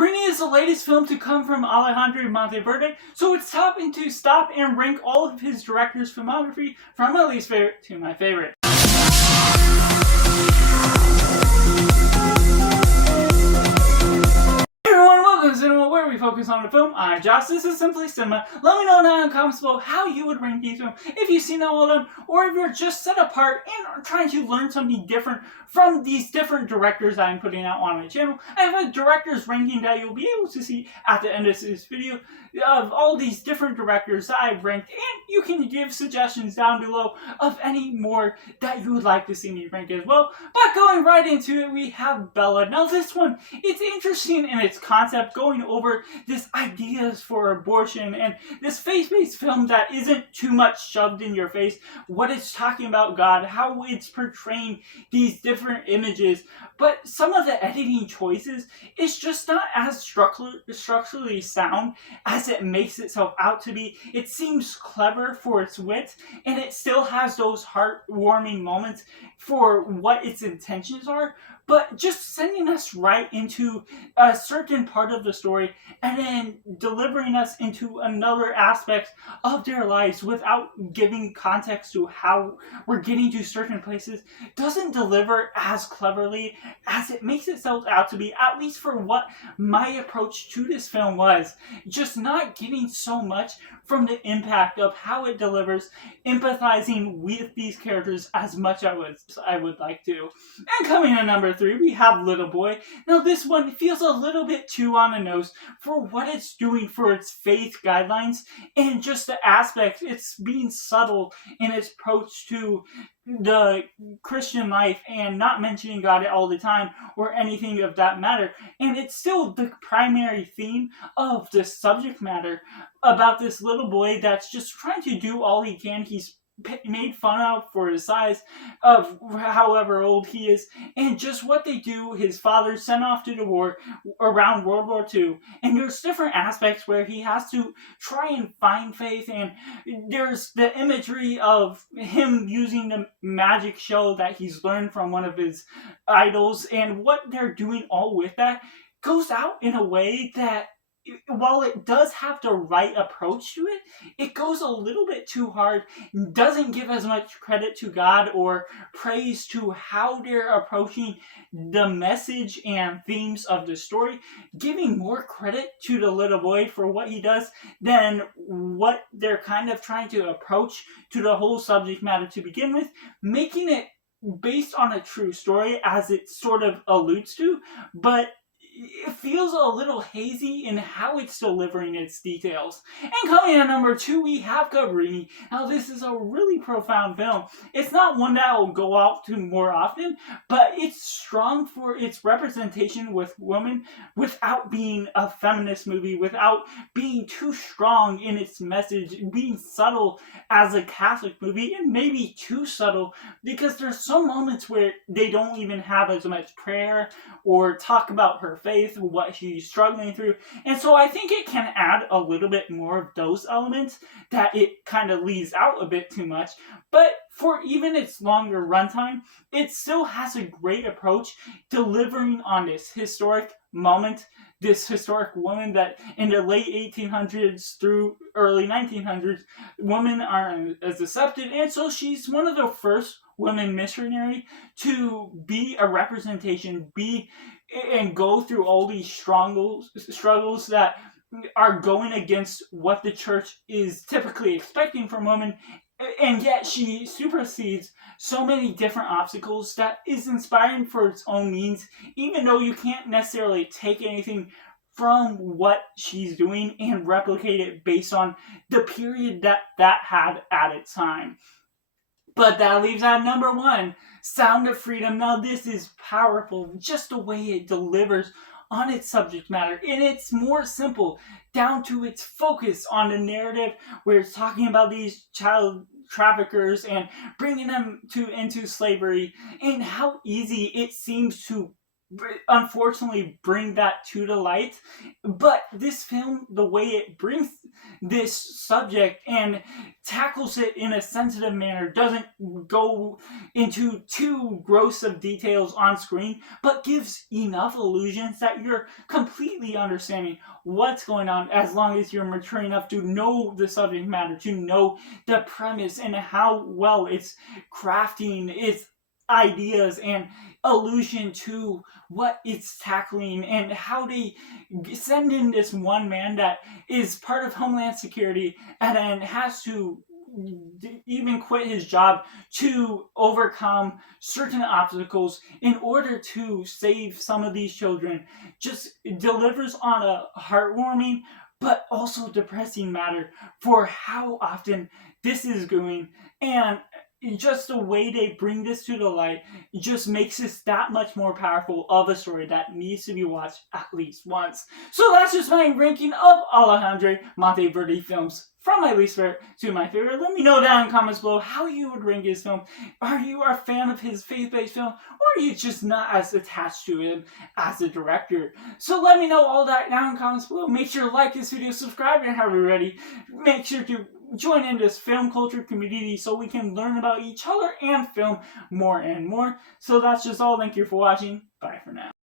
Cabrini is the latest film to come from Alejandro Monteverde, so it's time to stop and rank all of his director's filmography from my least favorite to my favorite. Cinema, where we focus on the film. I'm Josh, this is Simply Cinema. Let me know in the comments below how you would rank these films, if you've seen all of them, or if you're just set apart and are trying to learn something different from these different directors I'm putting out on my channel. I have a director's ranking that you'll be able to see at the end of this video of all these different directors that I've ranked, and you can give suggestions down below of any more that you would like to see me rank as well. But going right into it, we have Bella. Now this one, it's interesting in its concept, going over this ideas for abortion and this faith-based film that isn't too much shoved in your face, what it's talking about God, how it's portraying these different images, but some of the editing choices is just not as structurally sound as it makes itself out to be. It seems clever for its wit, and it still has those heartwarming moments for what its intentions are, but just sending us right into a certain part of the story and then delivering us into another aspect of their lives without giving context to how we're getting to certain places doesn't deliver as cleverly as it makes itself out to be, at least for what my approach to this film was. Just not getting so much from the impact of how it delivers, empathizing with these characters as much as I would like to. And coming in number 3, we have Little Boy. Now this one feels a little bit too on the nose for what it's doing for its faith guidelines and just the aspects. It's being subtle in its approach to the Christian life and not mentioning God all the time or anything of that matter. And it's still the primary theme of the subject matter about this little boy that's just trying to do all he can. He's made fun of for his size, of however old he is, and just what they do. His father sent off to the war around World War II, and there's different aspects where he has to try and find faith, and there's the imagery of him using the magic show that he's learned from one of his idols, and what they're doing all with that goes out in a way that, while it does have the right approach to it, it goes a little bit too hard, doesn't give as much credit to God or praise to how they're approaching the message and themes of the story, giving more credit to the little boy for what he does than what they're kind of trying to approach to the whole subject matter to begin with, making it based on a true story as it sort of alludes to, but it feels a little hazy in how it's delivering its details. And coming in at number 2, we have Cabrini. Now this is a really profound film. It's not one that I'll go out to more often, but it's strong for its representation with women without being a feminist movie, without being too strong in its message, being subtle as a Catholic movie, and maybe too subtle because there's some moments where they don't even have as much prayer or talk about her faith, what she's struggling through. And so I think it can add a little bit more of those elements that it kind of leaves out a bit too much. But for even its longer runtime, it still has a great approach delivering on this historic moment, this historic woman that in the late 1800s through early 1900s, women aren't as accepted, and so she's one of the first women missionary to be a representation, and go through all these struggles that are going against what the church is typically expecting from women, and yet she supersedes so many different obstacles that is inspiring for its own means, even though you can't necessarily take anything from what she's doing and replicate it based on the period that had at its time. But that leaves at number 1, Sound of Freedom. Now this is powerful, just the way it delivers on its subject matter. And it's more simple, down to its focus on the narrative, where it's talking about these child traffickers and bringing them into slavery, and how easy it seems to unfortunately bring that to the light. But this film, the way it brings this subject and tackles it in a sensitive manner, doesn't go into too gross of details on screen, but gives enough illusions that you're completely understanding what's going on, as long as you're mature enough to know the subject matter, to know the premise and how well it's crafting its ideas and allusion to what it's tackling, and how they send in this one man that is part of Homeland Security and then has to even quit his job to overcome certain obstacles in order to save some of these children. Just delivers on a heartwarming but also depressing matter for how often this is going. And just the way they bring this to the light just makes this that much more powerful of a story that needs to be watched at least once. So that's just my ranking of Alejandro Monteverde films, from my least favorite to my favorite. Let me know down in the comments below how you would rank his film. Are you a fan of his faith-based film, or are you just not as attached to him as a director? So let me know all that down in the comments below. Make sure to like this video, subscribe if you haven't already. Make sure to join in this film culture community so we can learn about each other and film more and more. So that's just all. Thank you for watching. Bye for now.